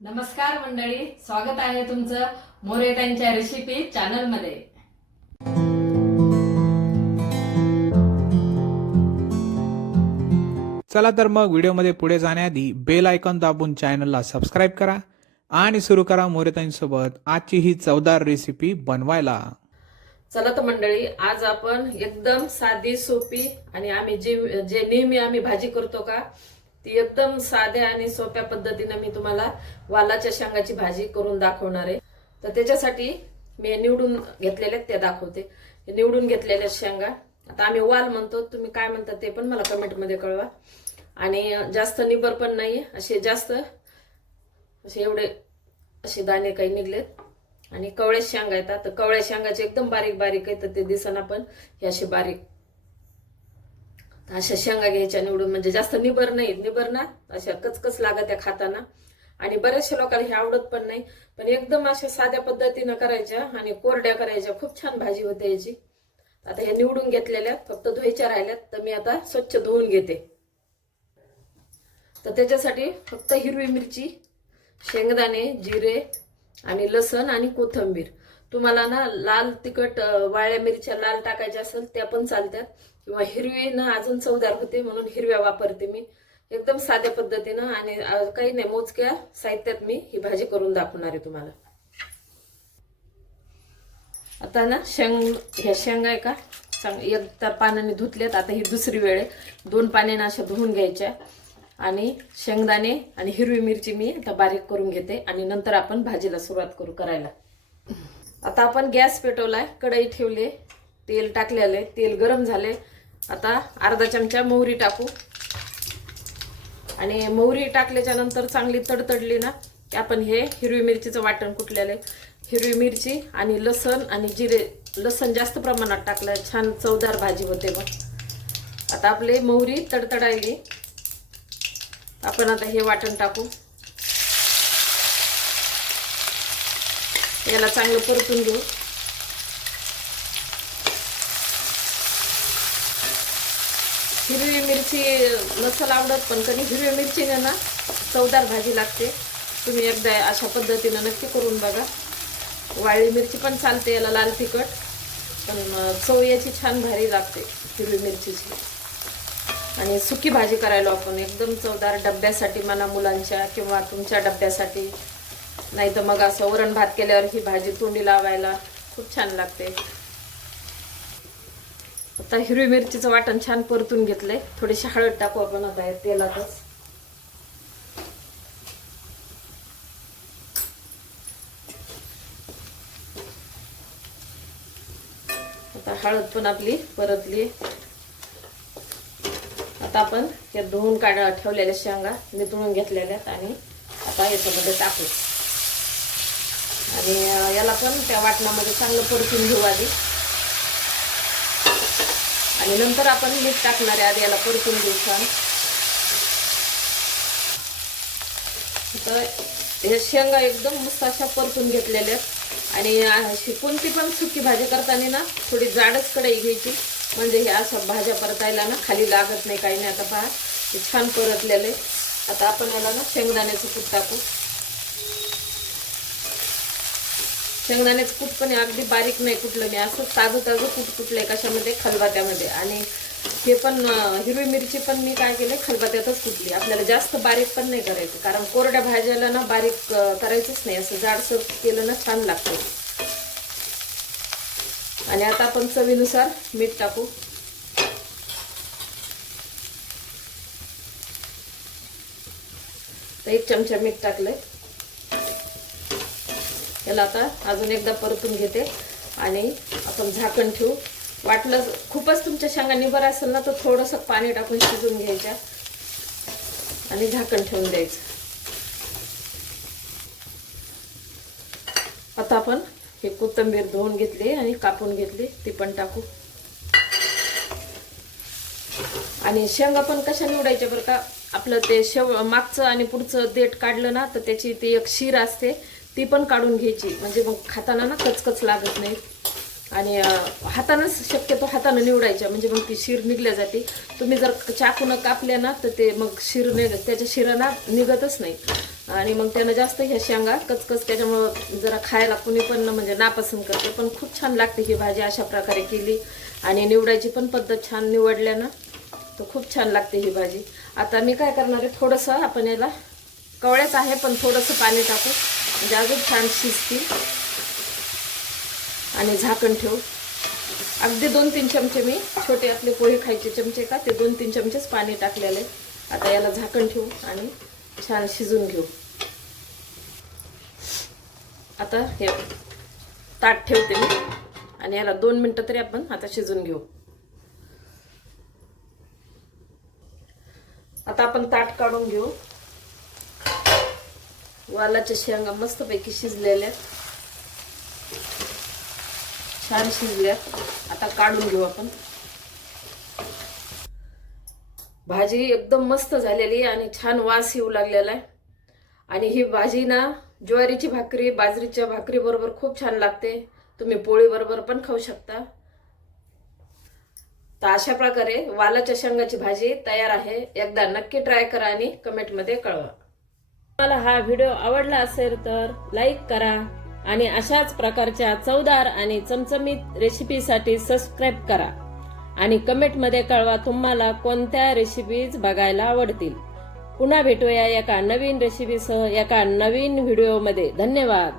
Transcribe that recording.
नमस्कार मंडळी, स्वागत आहे तुमचं मोरे त्यांच्या रेसिपी चॅनल मध्ये। चला तर मग व्हिडिओमध्ये पुढे जाण्याआधी बेल आयकॉन दाबून चॅनलला सबस्क्राईब करा आणि सुरू करा मोरेताईंसोबत आजची ही चवदार रेसिपी बनवायला। चला तर मंडळी, आज आपण एकदम साधी सोपी आणि आम्ही जे नेहमी आम्ही भाजी करतो का ती एकदम साध्या आणि सोप्या पद्धतीने मी तुम्हाला वालाच्या शेंगाची भाजी करून दाखवणार आहे। तर त्याच्यासाठी मी निवडून घेतलेले ते दाखवते। निवडून घेतलेल्या शेंगा, आता आम्ही वाल म्हणतो, तुम्ही काय म्हणता ते पण मला कमेंट मध्ये कळवा। आणि जास्त निबर पण नाही, असे जास्त असे एवढे असे दाणे काही निघलेत। आणि कवळे शेंगा येतात, तर कवळ्या शेंगाचे एकदम बारीक बारीक आहे, तर ते दिसना पण हे असे बारीक अशा शेंगा घ्यायच्या निवडून, म्हणजे जास्त निबर नाही, निबर ना अशा कचकच लागत त्या खाताना। आणि बऱ्याचशा लोकांना हे आवडत पण नाही, पण एकदम अशा साध्या पद्धतीने करायच्या आणि कोरड्या करायच्या, खूप छान भाजी होते याची। आता हे निवडून घेतलेल्या फक्त धुवायच्या राहिल्यात, तर मी आता स्वच्छ धुवून घेते। तर त्याच्यासाठी फक्त हिरवी मिरची, शेंगदाणे, जिरे आणि लसण आणि कोथिंबीर। तुम्हाला ना लाल तिखट वाळ्या मिरच्या लाल टाकायच्या असेल त्या पण चालतात, किंवा हिरवी ना अजून चवदार होते म्हणून हिरव्या वापरते मी। एकदम साध्या पद्धतीनं आणि काही नाही, मोजक्या साहित्यात मी ही भाजी करून दाखवणार आहे तुम्हाला। आता ना ह्या शेंगा आहे का एक तर पाण्याने धुतल्यात, आता ही दुसरी वेळ आहे, 2 पाण्याने अशा धुवून घ्यायच्या। आणि शेंगदाणे आणि हिरवी मिरची मी आता बारीक करून घेते आणि नंतर आपण भाजीला सुरुवात करू करायला। आता आपण गॅस पेटवलाय, कढई ठेवले, तेल टाकलेले, तेल गरम झाले। आता अर्धा चमचा मोहरी टाकू आणि मोहरी टाकल्याच्या नंतर चांगली तडतडली ना की आपण हे हिरवी मिरचीचं वाटण कुटलेले, हिरवी मिरची आणि लसण आणि जिरे, लसण जास्त प्रमाणात टाकलं, छान चवदार भाजी होते। मग आता आपले मोहरी तडतडायली, आपण आता हे वाटण टाकू, याला चांगलं परतून घेऊ। हिरवी मिरची नसेल आवडत, पण कधी हिरवी मिरचीने ना चवदार भाजी लागते। तुम्ही एकदा अशा पद्धतीने नक्की करून बघा। वाळली मिरची पण चालते, याला लाल तिखट, पण चव याची छान भारी लागते हिरवी मिरचीची। आणि सुकी भाजी करायला आपण एकदम चवदार, डब्यासाठी म्हणा मुलांच्या किंवा तुमच्या डब्यासाठी, नाही तर मग असं वरण भात केल्यावर ही भाजी तोंडी लावायला खूप छान लागते। आता हिरवी मिरचीचं वाटण छान परतून घेतलंय, थोडीशी हळद टाकू आपण आता तेलातच। आता हळद पण आपली परतली। आता आपण हे धुवून ठेवलेल्या शेंगा नितळून घेतलेल्या आणि आता याच्यामध्ये टाकू आणि याला पण त्या वाटणामध्ये चांगलं परतून घेऊ आधी, आणि नंतर आपण मीठ टाकणार आहे। आधी याला परतून घेऊ छान। तर हे शेंगा एकदम मस्त अशा परतून घेतलेल्या, आणि कोणती पण सुकी भाजी करताना ना थोडी जाडच कढई घ्यायची, म्हणजे हे असं भाज्या परतायला ना खाली लागत नाही, काही नाही। आता पहा हे छान परतलेले। आता आपण याला ना शेंगदाण्याचं कूट टाकू। शेंगदाण्याचं कूट पण अगदी बारीक नाही कुठलं, मी असं ताजं ताजं कूट कुटलंय कशामध्ये, खलबत्त्यामध्ये। आणि हे पण हिरवी मिरची पण मी काय केलं, खलबत्त्यातच कुटली। आपल्याला जास्त बारीक पण नाही करायचं, कारण कोरड्या भाज्याला ना बारीक करायचंच नाही, असं जाडसर केलं ना छान लागतं। आणि आता आपण चवीनुसार मीठ टाकू। तर 1 चमचा मीठ टाकलंय, याला आता अजून एकदा परतून घेते आणि आपण झाकण ठेवू। वाटलं खूपच तुमच्या शेंगा निबर असेल ना तर थोडंसं पाणी टाकून शिजून घ्यायच्या आणि झाकण ठेवून द्यायचं। आता आपण हे कोथिंबीर धुवून घेतली आणि कापून घेतली, ती पण टाकू। आणि शेंगा पण कशा निवडायच्या बरं का, आपलं ते मागचं आणि पुढचं देठ काढलं ना तर त्याची ती एक शीर असते, ती पण काढून घ्यायची, म्हणजे मग खाताना ना कचकच लागत नाही। आणि हातानंच शक्यतो हाताने निवडायच्या, म्हणजे मग ती शीर निघल्या जाते। तुम्ही जर चाकून कापल्या ना तर ते मग शीर त्याच्या शिरा ना निघतच नाही। आणि मग त्यानं जास्त ह्या शेंगा कचकच, त्याच्यामुळं जरा खायला कुणी पण म्हणजे नापसंत करते, पण खूप छान लागते ही भाजी अशा प्रकारे केली. आणि निवडायची पण पद्धत छान निवडल्यानं तर खूप छान लागते ही भाजी. आता मी काय करणार आहे, थोडंसं आपण याला कवळ्याच आहे पण थोडंसं पाणी टाकू म्हणजे अजून छान शिजतील. आणि झाकण ठेवू. अगदी 2-3 चमचे, मी छोटे आपले पोहे खायचे चमचे का ते 2-3 चमचेच पाणी टाकलेले. आता याला झाकण ठेवू आणि छान शिजून घेऊ. आता हे ताट ठेवते मी आणि याला 2 मिनिटं तरी आपण आता शिजून घेऊ. आता आपण ताट काढून घेऊ. वालाच्या शेंगा मस्तपैकी शिजलेल्या, छान शिजल्या. आता काढून घेऊ आपण. भाजी एकदम मस्त झालेली आणि छान वास येऊ लागलेला आहे. आणि ही भाजी ना ज्वारीची भाकरी, बाजरीच्या भाकरी बरोबर खूप छान लागते. तुम्ही पोळी बरोबर पण खाऊ शकता. तर अशा प्रकारे वालाच्या शेंगाची भाजी तयार आहे. एकदा नक्की ट्राय करा आणि कमेंटमध्ये कळवा. तुम्हाला हा व्हिडिओ आवडला असेल तर लाईक करा आणि अशाच प्रकारच्या चवदार आणि चमचमीत रेसिपीसाठी सबस्क्राईब करा आणि कमेंटमध्ये कळवा तुम्हाला कोणत्या रेसिपीज बघायला आवडतील. पुन्हा भेटूया एका नवीन रेसिपीसह एका नवीन व्हिडिओमध्ये. धन्यवाद.